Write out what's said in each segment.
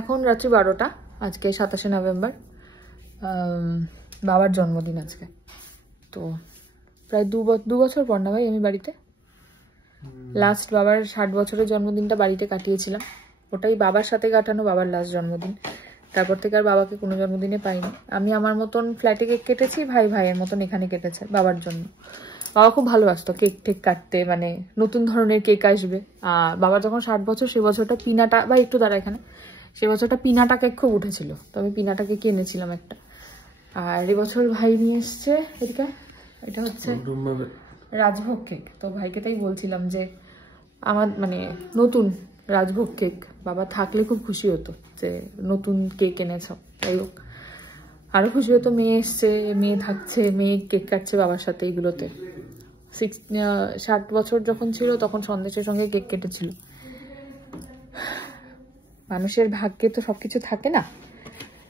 এখন রাত্রি 12টা, আজকে 27শে নভেম্বর। বাবার জন্মদিন আজকে। তো প্রায় দু বছর পর না ভাই আমি বাড়িতে লাস্ট বাবার 60 বছরের জন্মদিনটা বাড়িতে কাটিয়েছিলাম। ওটাই বাবার সাথে কাটানো বাবার লাস্ট জন্মদিন। তারপর থেকে আর বাবাকে কোনো জন্মদিনে পাইনি। আমি আমার মতন ফ্ল্যাটে কেক কেটেছি, ভাইয়ের মতন এখানে কেটেছে বাবার জন্য। বাবা খুব ভালোবাসতো কেক টেক কাটতে, মানে নতুন ধরনের কেক আসবে। আর বাবা যখন 60 বছর সে বছরটা পিনাটা, বা একটু দাঁড়া এখানে, সে বছরটা পিনাটা কেক খুব উঠেছিল, তো আমি পিনাটা কেক এনেছিলাম একটা। আর এবছর ভাই নিয়ে এসছে এদিকে, এটা হচ্ছে রাজভোগ কেক। তো ভাইকে তাই বলছিলাম যে আমার মানে নতুন রাজভোগ কেক, বাবা থাকলে খুব খুশি হতো যে নতুন কেক এনেছ। যাই হোক, আরো খুশি হতো মেয়ে এসছে, মেয়ে থাকছে, মেয়ে কেক কাটছে বাবার সাথে। এইগুলোতে 60 বছর যখন ছিল তখন সন্দেশের সঙ্গে কেক কেটেছিল। মানুষের ভাগ্যে তো সবকিছু থাকে না।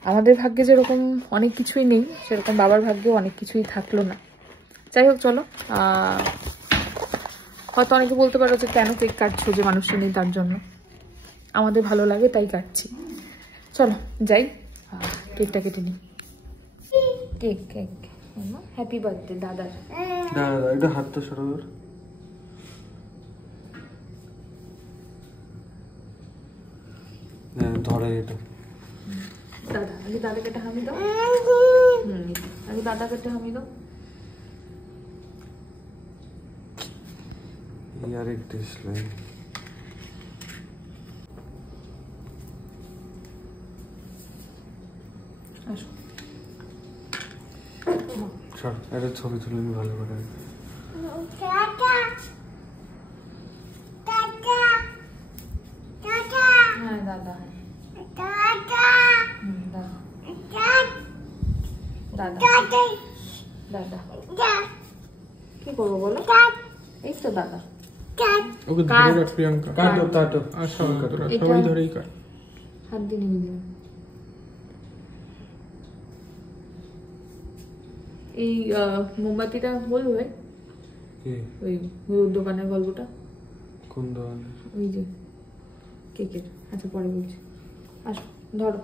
আমাদের ভাগ্যে যেরকম অনেক কিছুই নেই, সেরকম বাবার ভাগ্যেও অনেক কিছুই থাকলো না। যাই হোক, চলো। হয়তো অনেকে বলতে পারো যে কেন কেক কাটছো, যে মানুষটা নেই তার জন্য। আমাদের ভালো লাগে তাই কাটছি। চলো যাই, কেকটা কেটে নিই। কেক কেক হ্যাপি বার্থডে দাদার। দাদা এটা হাতটা সরাও। ধরে এটা দাদা, আগে দাদাকে একটা হামি দাও। আগে দাদাকে একটা হামি দাও। यार एक टेस्ट ले আসো। চল এটা ছবি তুলে নি ভালো করে। হ্যাঁ দাদা, দাদা কি করবো বলো? এই তো দাদা। ওকে ধরে রাখ প্রিয়াঙ্কা। কাটো কাটো আসো কাটো, সবাই ধরেই কাট। হাত দিয়ে নিয়ে দিন। এই মোমবাতিটা বলবে কি? ওই দোকানের গল্পটা। কোন দোকানে? ওই যে কেকের। আচ্ছা পরে বলছি। আসো, ধরো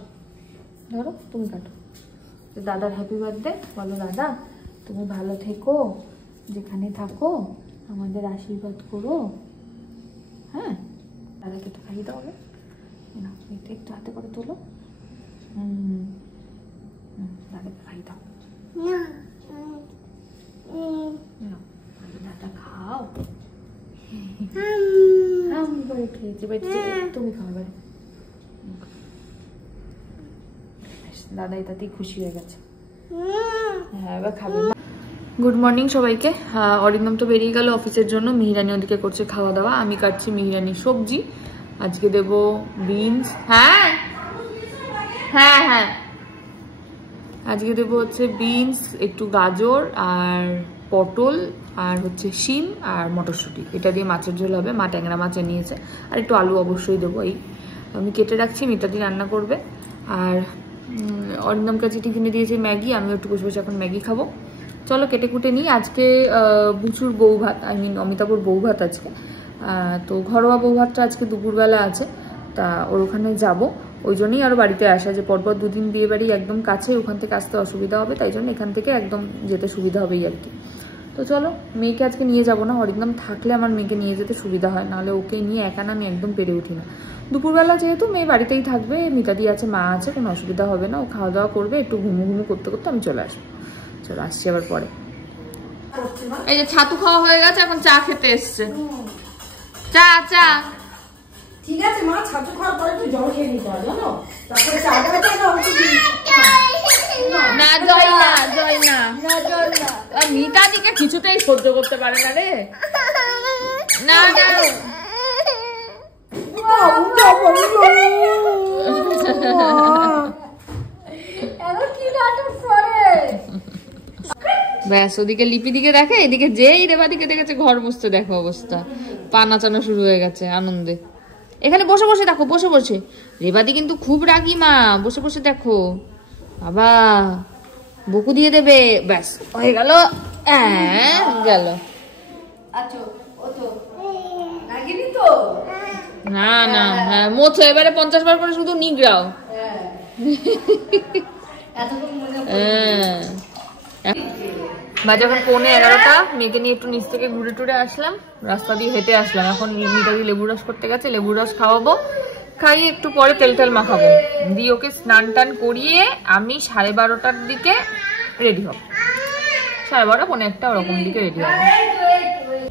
ধরো, তুমি কাটো। দাদার হ্যাপি বার্থডে বলো। দাদা তুমি ভালো থেকো, যেখানে থাকো আমাদের আশীর্বাদ করো। হ্যাঁ, দাদাকে একটু খাইয়ে দাও। না, এটা একটু হাতে করে তোলো। দাদাকে খাইয়ে দাও। দাদা খাও। আমি করে খেয়েছি, তুমি খাও এবারে। দাদা এটাতেই খুশি হয়ে গেছে। হ্যাঁ, এবার খাবে। গুড মর্নিং সবাইকে। অরিন্দম তো বেরিয়ে গেল অফিসের জন্য, মিহিরানি ওদিকে করছে খাওয়া দাওয়া। আমি কাটছি মিহিরানির সবজি। আজকে দেবো বিনস। হ্যাঁ হ্যাঁ হ্যাঁ, আজকে দেবো হচ্ছে বিনস, একটু গাজর আর পটল, আর হচ্ছে শিম আর মটরশুঁটি। এটা দিয়ে মাছের ঝোল হবে। মা ট্যাংরা মাছ নিয়েছে, আর একটু আলু অবশ্যই দেবো। এই আমি কেটে রাখছি, মিতাদি রান্না করবে। আর অরিন্দম কাছে টিফিনে দিয়েছে ম্যাগি, আমিও একটু বসে বসে এখন ম্যাগি খাবো। চলো কেটে কুটে নিই। আজকে বুচুর বউ ভাত, অমিতাভর বউ ভাত আজকে। তো ঘরোয়া বউ ভাতটা আজকে দুপুরবেলা আছে, তা ওর ওখানে যাবো। ওই জন্যই আরও বাড়িতে আসা, যে পরপর দুদিন বিয়ে বাড়ি একদম কাছে, ওখান থেকে আসতে অসুবিধা হবে, তাই জন্য এখান থেকে একদম যেতে সুবিধা হবেই আর কি। তো চলো, মেয়েকে আজকে নিয়ে যাবো না। অরিন্দম থাকলে আমার মেয়েকে নিয়ে যেতে সুবিধা হয়, নাহলে ওকে নিয়ে একা না আমি একদম পেরে উঠি না। দুপুরবেলা যেহেতু মেয়ে বাড়িতেই থাকবে, মিতাদি আছে, মা আছে, কোনো অসুবিধা হবে না। ও খাওয়া দাওয়া করবে, একটু ঘুমু করতে করতে আমি চলে আসবো। চলো আসছি আবার পরে। এই যে ছাতু খাওয়া হয়ে গেছে, এখন চা খেতে এসছে। চা চা ঠিক আছে মা, ছাতু খাওয়ার পরে তুই জল খেয়ে নিতে হয় জানো, তারপরে চাটা না জয় না জয় না মিতাদিকে কিছুতেই সহ্য করতে পারে না রে। না না ব্যাস, ওদিকে লিপি দিকে দেখে, এদিকে যেই রেবা দিকে দেখেছে ঘর মুছতে, দেখো অবস্থা, পা নাচানো শুরু হয়ে গেছে আনন্দে। এখানে বসে বসে দেখো, বসে বসে। রেবাদি কিন্তু খুব রাগি মা, বসে বসে দেখো। বাবা বকু দিয়ে দেবে। ব্যাস হয়ে গেল, গেল। না না, হ্যাঁ মোছো এবারে 50 বার করে শুধু নিগড়াও। বাজে এখন 11:15, মেয়েকে নিয়ে একটু নিচ থেকে ঘুরে টুরে আসলাম, রাস্তা দিয়ে হেঁটে আসলাম। এখন মিতাদি লেবু রস করতে গেছে, লেবু রস খাওয়াবো, খাইয়ে একটু পরে তেল তেল মাখাবো, দিয়ে ওকে স্নান টান করিয়ে আমি 12:30টার দিকে রেডি হব। 12:30 পৌনে 1টা ওরকম দিকে রেডি হব।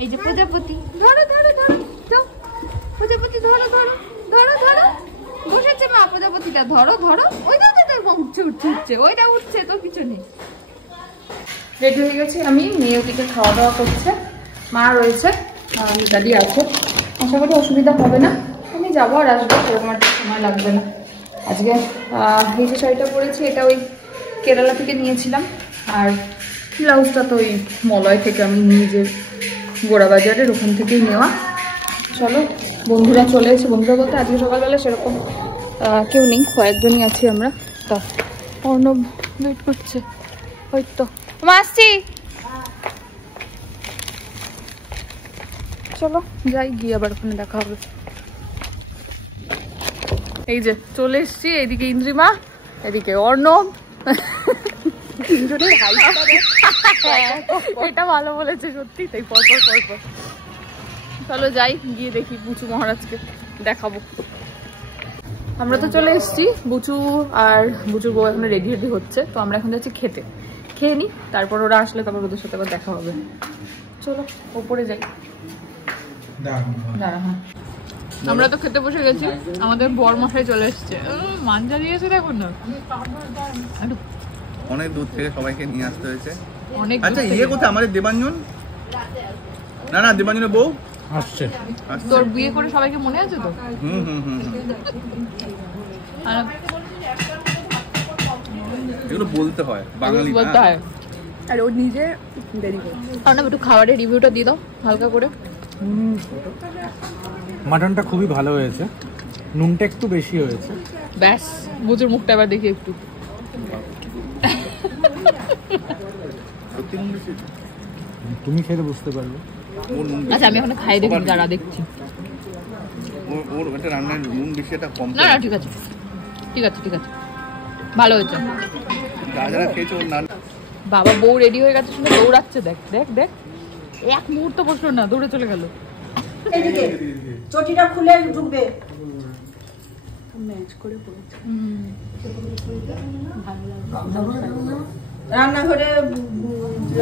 এই যে প্রজাপতি, ধরো ধরো ধরো, প্রজাপতি ধরো ধরো ধরো ধরো, বসেছে মা প্রজাপতিটা, ধরো ধরো, ওই উঠছে উঠছে উঠছে, ওইটা উঠছে, তোর পিছনে। রেডি হয়ে গেছি আমি, মেয়ে ওদিকে খাওয়া দাওয়া করছে, মা রয়েছে, মিতাদি আছে, আশা করি অসুবিধা হবে না। আমি যাবো আর আসবো, সেরকম একটা সময় লাগবে না। আজকে এই যে শাড়িটা পরেছি এটা ওই কেরালা থেকে নিয়েছিলাম, আর ব্লাউজটা তো ওই মলয় থেকে আমি নিজের গোড়া বাজারের ওখান থেকেই নেওয়া। চলো বন্ধুরা চলে এসে, বন্ধুরা বলতে আজকে সকালবেলা সেরকম কেউ নেই, কয়েকজনই আছি আমরা। তো অর্ণব ওয়েট করছে, ওই তো আসছি। চলো যাই, গিয়ে আবার ওখানে দেখা হবে। এই যে চলে এসছি, এইদিকে ইন্দ্রিমা, এদিকে অর্ণব। এটা ভালো বলেছে সত্যি, তাই পরপর পরপর। চলো যাই, গিয়ে দেখি বুচু মহারাজকে দেখাবো। আমরা তো চলে এসেছি, বুচু আর বুচুর বউ এখন রেডি রেডি হচ্ছে, তো আমরা এখন যাচ্ছি খেতে, খেয়ে নি, তারপর ওরা আসলে তারপর ওদের সাথে আবার দেখা হবে। চলো ওপরে যাই। দাঁড়া, হ্যাঁ আমরা তো খেতে বসে গেছি, আমাদের বর মশাই চলে এসছে, মাঞ্জা দিয়েছে দেখুন না, অনেক দূর থেকে সবাইকে নিয়ে আসতে হয়েছে। অনেক। আচ্ছা ইয়ে কোথায় আমাদের দেবাঞ্জন? না না, দেবাঞ্জনের বউ আসছে। তোর বিয়ে করে সবাইকে মনে আছে তো? হুম হুম হুম, এগুলো বলতে হয়, বাঙালি বলতে হয়, আর ও নিজে দেরি করে। কারণ একটু খাবারের রিভিউটা দিয়ে দাও হালকা করে। মাটনটা খুবই ভালো হয়েছে, নুনটা একটু বেশি হয়েছে। ব্যাস, বুঝুর মুখটা এবার দেখি একটু। সত্যি নুন বেশি? তুমি খেতে বুঝতে পারবে। আচ্ছা আমি এখন খাই দেখি, যারা দেখছি। ওর একটা রান্নার নুন বেশি, একটা কম। না না ঠিক আছে ঠিক আছে ঠিক আছে, ভালো হয়েছে। যারা যারা খেয়েছে ওর নাম। বাবা বউ রেডি হয়ে গেছে, শুনে দৌড়াচ্ছে, দেখ দেখ দেখ, এক মুহূর্ত বসলো না, দৌড়ে চলে গেল। এইদিকে চটিটা খুলে ঢুকবে। ম্যাচ করে পড়েছে। রান্নাঘরে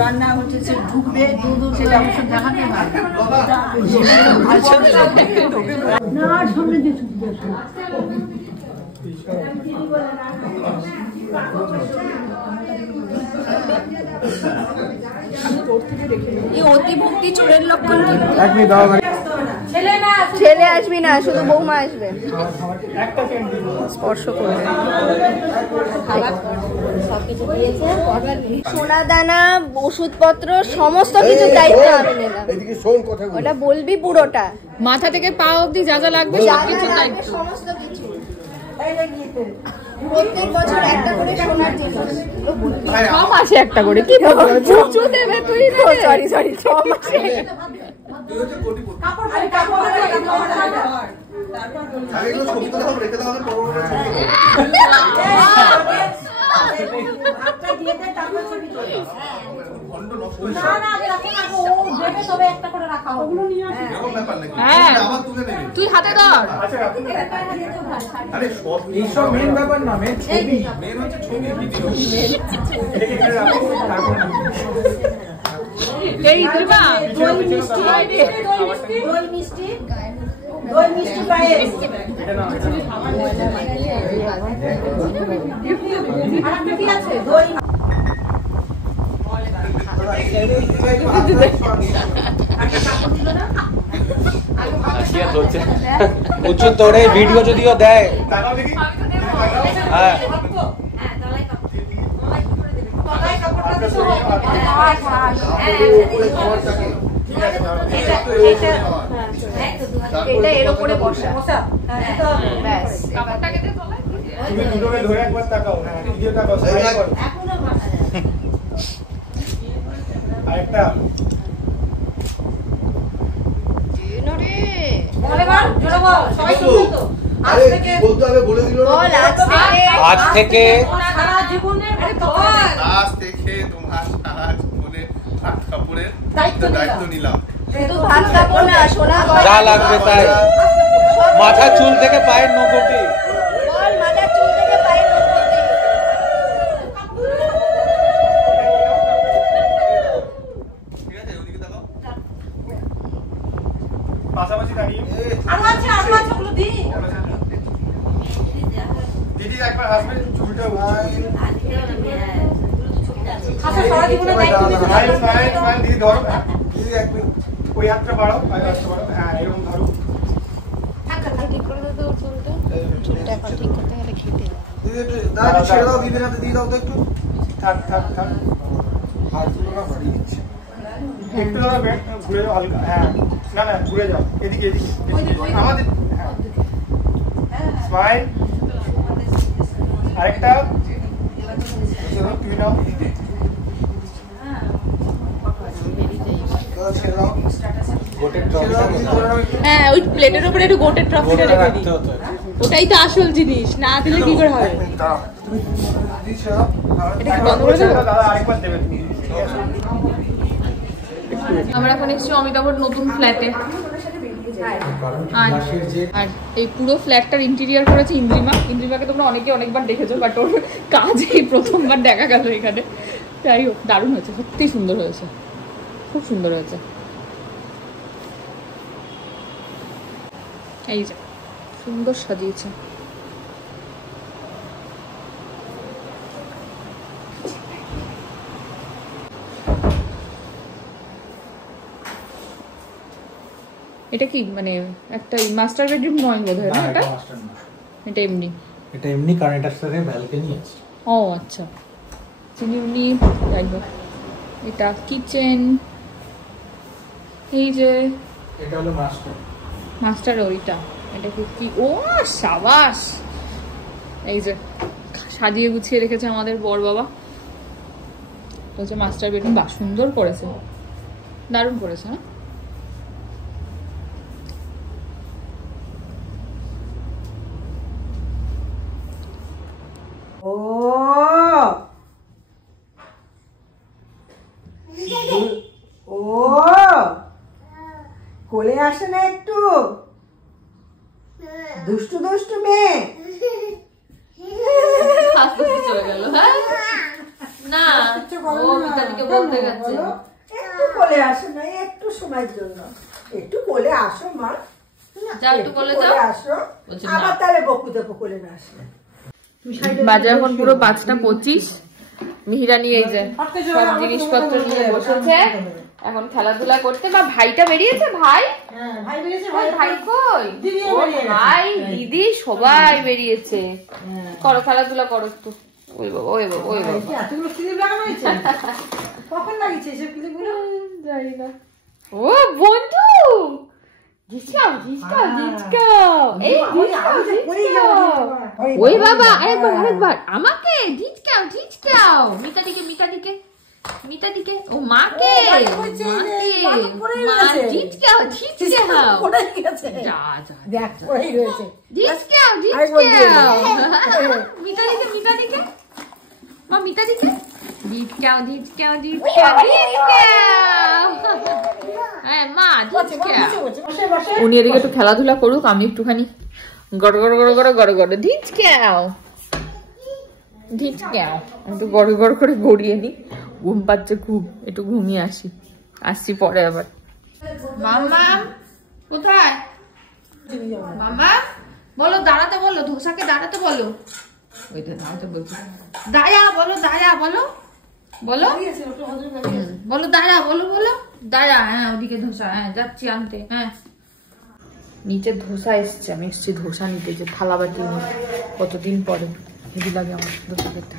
রান্না হচ্ছে, ঢুকবে দুধ সেটা অবশ্য দেখাতে হয় না, সামনে দিয়ে অতিভক্তি চোরের লক্ষণ। ছেলে আসবি না, শুধু বৌমা আসবে, স্পর্শ করবে। সোনা দানা ওষুধপত্র সমস্ত কিছু দায়িত্ব আমি নিলাম, ওটা বলবি পুরোটা, মাথা থেকে পা অবধি যা যা লাগবে সবকিছু দায়িত্ব, সমস্ত কিছু। প্রত্যেক বছর একটা করে সোনার জিনিস, 6 মাসে একটা করে। কি চুচু দেবে তুই? সরি সরি, 6 মাসে। তুই হাতে ধর। এই দিবা দই মিষ্টি, দই মিষ্টি, দই মিষ্টি পায়েস, আর একটা কি আছে? দই উচ্চ তোরে ভিডিও যদিও দেয়, হ্যাঁ এটা এর উপরে বসা, ব্যাস। কাপড়টাকে দে তোলা। তুমি দুটোকে ধরে একবার তাকাও, হ্যাঁ ভিডিওটা বসা করো। আরেকটা রে বল এবার জোরে বল, সবাই শুনছে তো। আজ থেকে বলতে হবে, বলে দিল না। বল আজ থেকে সারা জীবনের আজ থেকে তোমার সারা জীবনে ভাত কাপড়ের দায়িত্ব নিলাম। শুধু ভাত কাপড় না, সোনা গয়না যা লাগবে তাই, মাথা চুল থেকে পায়ের নখটি। বল মাথা চুল থেকে পায়ের নখটি। ঠিক আছে, ওদিকে দেখো। পাশাপাশি দাঁড়িয়ে আরো আছে ওগুলো দি। দিদি একবার হাসবে, ছবিটা আচ্ছা সারা জীবনের দায়িত্ব নিতে স্মাইল স্মাইল স্মাইল। দিদি ধরো, দিদি এক মিনিট ওই হাতটা বাড়াও, আর হাতটা বাড়াও। হ্যাঁ এরকম ধরো। ঠিক করে দাও চুলটা। চুলটা এখন ঠিক করতে গেলে খেতে হবে। দিদি একটু দাঁড়া, ছেড়ে দাও, দিদির হাতে দিয়ে দাও তো একটু। থাক থাক থাক, হাতগুলো না বাড়িয়ে দিচ্ছে। একটু ধরো, ঘুরে যাও হালকা। হ্যাঁ না না, ঘুরে যাও এদিকে এদিকে আমাদের। হ্যাঁ স্মাইল। আরেকটা তুমি নাও। ছেড়ে দাও, গোটের ছেড়ে দাও, দিদি ধরে নাও একটু। হ্যাঁ, ওই প্লেটের উপরে একটু গোটের ট্রফিটা রেখে দিই, ওটাই তো আসল জিনিস, না দিলে কি করে হবে? দাঁড়াও, তুমি দিদি ছেড়ে দাও। এটা কি বন্ধ করে দেবো? দাদা আরেকবার দেবে তুমি। ঠিক আছে? আমরা এখন এসেছি অমিতাভর নতুন ফ্ল্যাটে, আর এই পুরো ফ্ল্যাটটার ইন্টেরিয়র করেছে ইন্দ্রিমাকে তোমরা অনেকে অনেকবার দেখেছো, বাট ওর কাজ এই প্রথমবার দেখা গেল এখানে। যাই হোক, দারুণ হয়েছে, সত্যি সুন্দর হয়েছে, খুব সুন্দর হয়েছে। এই যে সুন্দর সাজিয়েছে। এটা কি মানে একটা মাস্টার বেডরুম নয় বোধহয় না? এটা এমনি, এটা এমনি, কারণ এটার সাথে ব্যালকনি আছে। ও আচ্ছা, চিনি যাই হোক। এটা কিচেন, এই যে এটা হলো মাস্টার, ওইটা এটা কি? ও সাবাস, এই যে সাজিয়ে গুছিয়ে রেখেছে আমাদের বর বাবা। হচ্ছে মাস্টার বেডরুম, বাহ সুন্দর করেছে, দারুণ করেছে না? ও ও কোলে আসে না একটু? দুষ্টু দুষ্টু মেয়ে। চলে গেল। হ্যাঁ না, ও মিতালিকে বলতে গেছে একটু কোলে আসো না, একটু সময়ের জন্য একটু কোলে আসো মা, যাও একটু কোলে যাও। আসো আবার তাহলে বকু দেবো কোলে না আসলে। বাজে এখন পুরো 5:25। মিহিরানি এই যে সব জিনিসপত্র নিয়ে বসেছে এখন খেলাধুলা করতে। বা ভাইটা বেরিয়েছে, ভাই ভাই কই? ভাই দিদি সবাই বেরিয়েছে। করো খেলাধুলা করো একটু। ওই বাবা ওই বাবা ওই বাবা, এতগুলো ক্লিপ লাগানো হয়েছে? কখন লাগিয়েছে এসব ক্লিপগুলো? জানি না। ও বন্ধু, ঝিচকাও ঝিচকাও ঝিচকাও, এই ওই বাবা, আরেকবার আমাকে ঝিচকাও ঝিচকাও। মিতাদিকে ও মাকে মা ঝিচকাও ঝিচকাও। যা যা দেখ পড়েই রয়েছে। ঝিচকাও ঝিচকাও। মিতাদিকে মা মিতাদিকে ঝিচকাও ঝিচকাও ঝিচকাও ঝিচকাও। হ্যাঁ মা ঝিচকাও। উনি এদিকে একটু খেলাধুলা করুক, আমি একটুখানি গড় গড় গড় গড় গড় গড় ঝিচকাও ঝিচকাও। একটু গড় গড় করে গড়িয়ে নি, ঘুম পাচ্ছে খুব, একটু ঘুমিয়ে আসছি পরে আবার। মাম্মা কোথায়? মাম্মা বলো দাঁড়াতে, বলো ধোসাকে দাঁড়াতে বলো। ওইটা দাঁড়াতে বলছি, দাঁড়া বলো, দাঁড়া বলো, বলো বলো দাঁড়া, বলো বলো দাঁড়া। হ্যাঁ ওদিকে ধোসা, হ্যাঁ যাচ্ছি আনতে। হ্যাঁ নিচে ধোসা এসছে, আমি এসছি ধোসা নিতে, যে থালা বাটি নিয়ে কতদিন পরে। হেভি লাগে আমার ধোসা খেতে।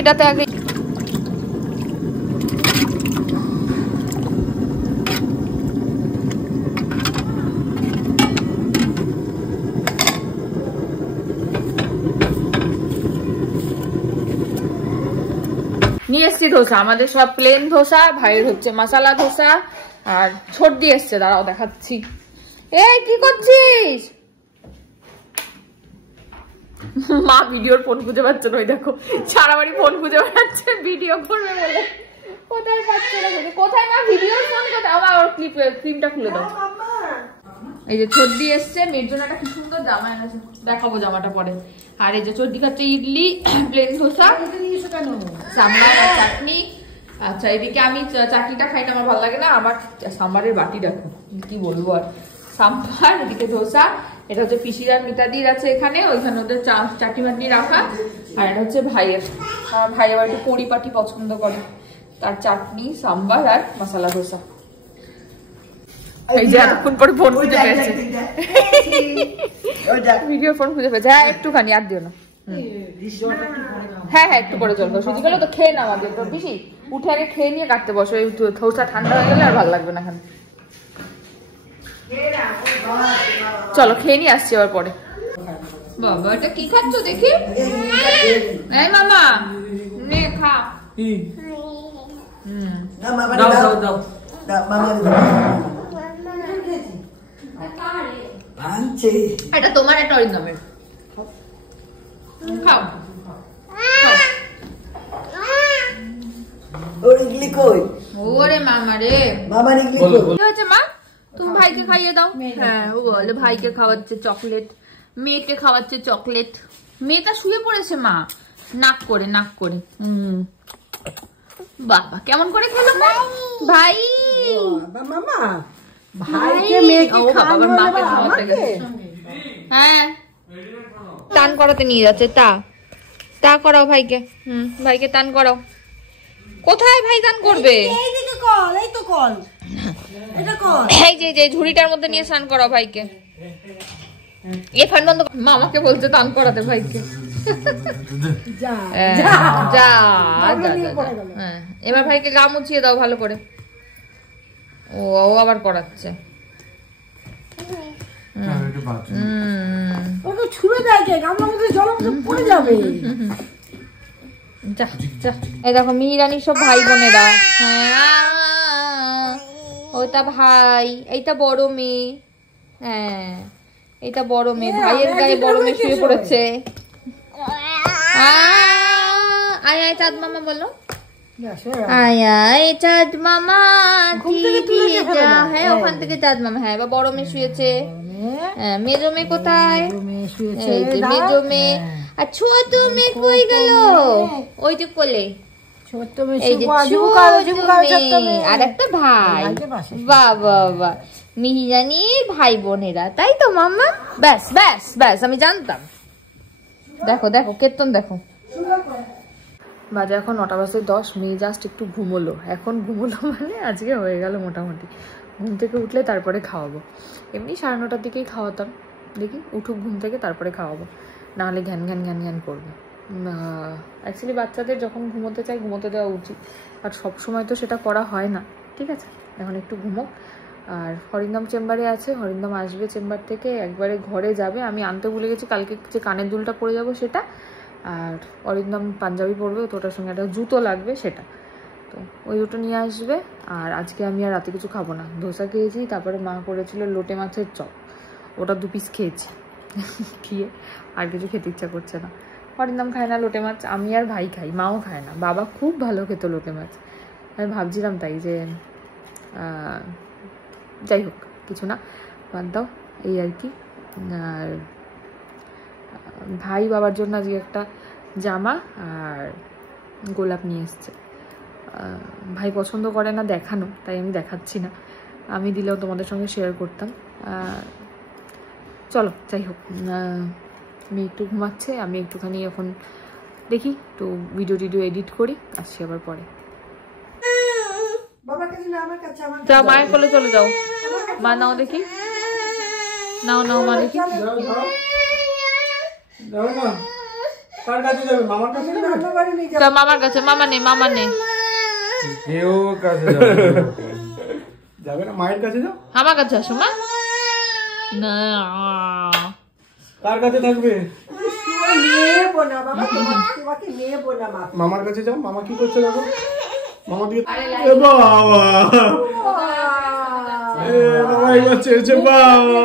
এটাতে আগে নিয়ে টেস্টি ধোসা, আমাদের সব প্লেন ধোসা, ভাইয়ের হচ্ছে মশলা ধোসা, আর ছোটদি এসছে, দাঁড়াও দেখাচ্ছি। এই কি করছিস? মা ভিডিওর ফোন খুঁজে পাচ্ছে না, ওই দেখো সারা বাড়ি ফোন খুঁজে বেড়াচ্ছে ভিডিও করবে বলে। কোথায় পাচ্ছে না, কোথায় মা ভিডিওর ফোন, কোথায়? আমার ওর ক্লিপটা খুলে দাও। এই যে ছোটদি এসছে, মেয়ের জন্য একটা কি সুন্দর জামা এনেছে, দেখাবো জামাটা পরে। আর এই যে ছোটদি খাচ্ছে ইডলি, প্লেন ধোসা, সাম্বার আর চাটনি। আচ্ছা এদিকে আমি চাটনিটা খাই না, আমার ভালো লাগে না, আমার সাম্বারের বাটি দেখো কি বলবো। আর সাম্বার, এদিকে ধোসা, এটা হচ্ছে পিসির আর মিতাদির আছে এখানে, ওইখানে ওদের চাটনি বাটনি রাখা। আর এটা হচ্ছে ভাইয়ের, আমার ভাই আবার একটু পরিপাটি পছন্দ করে, তার চাটনি, সাম্বার আর মশলা ধোসা। এই যে এতক্ষণ পরে ফোন খুঁজে পেয়েছে, ভিডিও ফোন খুঁজে পেয়েছে। হ্যাঁ একটুখানি, আর দিও না। হ্যাঁ হ্যাঁ একটু পরে জল খাও, সুজি গেলে তো খেয়ে নাও আগে, বেশি উঠে আগে খেয়ে নিয়ে কাটতে বসো, এই ধোসা ঠান্ডা হয়ে গেলে আর ভালো লাগবে না এখানে। চলো খেয়ে নিয়ে আসছি আবার পরে। বাবা এটা কি খাচ্ছ দেখি? এই মামা নে খা। এটা তোমার, এটা অরিন্দমের, খাও। ওরে মামা রে, কি হয়েছে মা? তুমি ভাইকে খাইয়ে দাও। হ্যাঁ ও বলে ভাইকে খাওয়াচ্ছে চকলেট, মেয়েকে খাওয়াচ্ছে চকলেট। মেয়েটা শুয়ে পড়েছে মা, নাক করে নাক করে। বাবা কেমন করে খেলো ভাই? মামা ভাইকে মেয়েকে খাওয়াবে, মাকে খাওয়াতে গেছে। হ্যাঁ টান করাতে নিয়ে যাচ্ছে, তা করাও ভাইকে। ভাইকে টান করাও। কোথায় ভাই টান করবে? এইদিকে কল, এই তো কল, এটা কল। এই যে ঝুড়িটার মধ্যে নিয়ে স্নান করাও ভাইকে। এ ফ্যান বন্ধ। মামাকে বলছে টান করাতে ভাইকে। যা যা যা। হ্যাঁ এবার ভাইকে গা মুছিয়ে দাও ভালো করে। ও আবার করাচ্ছে। ছুঁড়ে দেয় কে, গামলার মধ্যে জল পড়ে যাবে। এই দেখো মিহিরানির সব ভাই বোনেরা। হ্যাঁ ওইটা ভাই, এইটা বড় মেয়ে। হ্যাঁ এটা বড় মেয়ে, ভাইয়ের গায়ে বড় মেয়ে শুয়ে পড়েছে। আয় আয় চাঁদ মামা বলো, আয় আয় চাঁদ মামা। হ্যাঁ ওখান থেকে চাঁদ মামা। হ্যাঁ এবার বড় মেয়ে শুয়েছে। মেজো মেয়ে কোথায়? এই যে মেজো মেয়ে। আর ছোট মেয়ে কই গেল? ওই যে কোলে আর একটা ভাই। বাহ বাহ বাহ, মিহিরানির ভাই বোনেরা, তাই তো মাম্মা? ব্যাস ব্যাস ব্যাস, আমি জানতাম। দেখো দেখো কীর্তন দেখো। বাজে এখন 9:10, মেয়ে জাস্ট একটু ঘুমোলো। এখন ঘুমোলো মানে আজকে হয়ে গেল মোটামুটি। ঘুম থেকে উঠলে তারপরে খাওয়াবো। এমনি 9:30 দিকেই খাওয়াতাম, দেখি উঠুক ঘুম থেকে তারপরে খাওয়াবো, নাহলে ঘ্যান ঘ্যান ঘ্যান ঘ্যান করবে। অ্যাকচুয়ালি বাচ্চাদের যখন ঘুমোতে চাই ঘুমোতে দেওয়া উচিত, আর সবসময় তো সেটা করা হয় না। ঠিক আছে এখন একটু ঘুমোক। আর হরিন্দম চেম্বারে আছে, হরিন্দম আসবে চেম্বার থেকে, একবারে ঘরে যাবে। আমি আনতে ভুলে গেছি কালকে যে কানের দুলটা পরে যাবো সেটা, আর অরিন্দম পাঞ্জাবি পরবে, তো ওটার সঙ্গে একটা জুতো লাগবে সেটা, তো ওই দুটো নিয়ে আসবে। আর আজকে আমি আর রাতে কিছু খাবো না, ধোসা খেয়েছি, তারপরে মা করেছিল লোটে মাছের চপ, ওটা 2 পিস খেয়েছি। খেয়ে আর কিছু খেতে ইচ্ছা করছে না। অরিন্দম খায় না লোটে মাছ, আমি আর ভাই খাই, মাও খায় না। বাবা খুব ভালো খেত লোটে মাছ, আমি ভাবছিলাম তাই যে যাই হোক কিছু না, বাদ দাও, এই আর কি। আর ভাই বাবার জন্য আজকে একটা জামা আর গোলাপ নিয়ে এসছে। ভাই পছন্দ করে না দেখানো, তাই আমি দেখাচ্ছি না, আমি দিলেও তোমাদের সঙ্গে শেয়ার করতাম। চলো যাই হোক, মেয়ে একটু ঘুমাচ্ছে, আমি একটুখানি এখন দেখি একটু ভিডিও টিডিও এডিট করি, আসছি আবার পরে। যাও মায়ের কোলে চলে যাও। মা নাও দেখি, নাও নাও মা দেখি। মামার কাছে, মামা নেই, মামা নেই, যাবে না মায়ের কাছে যাও। আমার কাছে আসো মা। না কার কাছে থাকবে? নেবো না বাবা, তোমাকে নেবো না মা। মামার কাছে যাও, মামা কি করছে দেখো, মামা দিকে বাবা এবার চেয়েছে বাবা।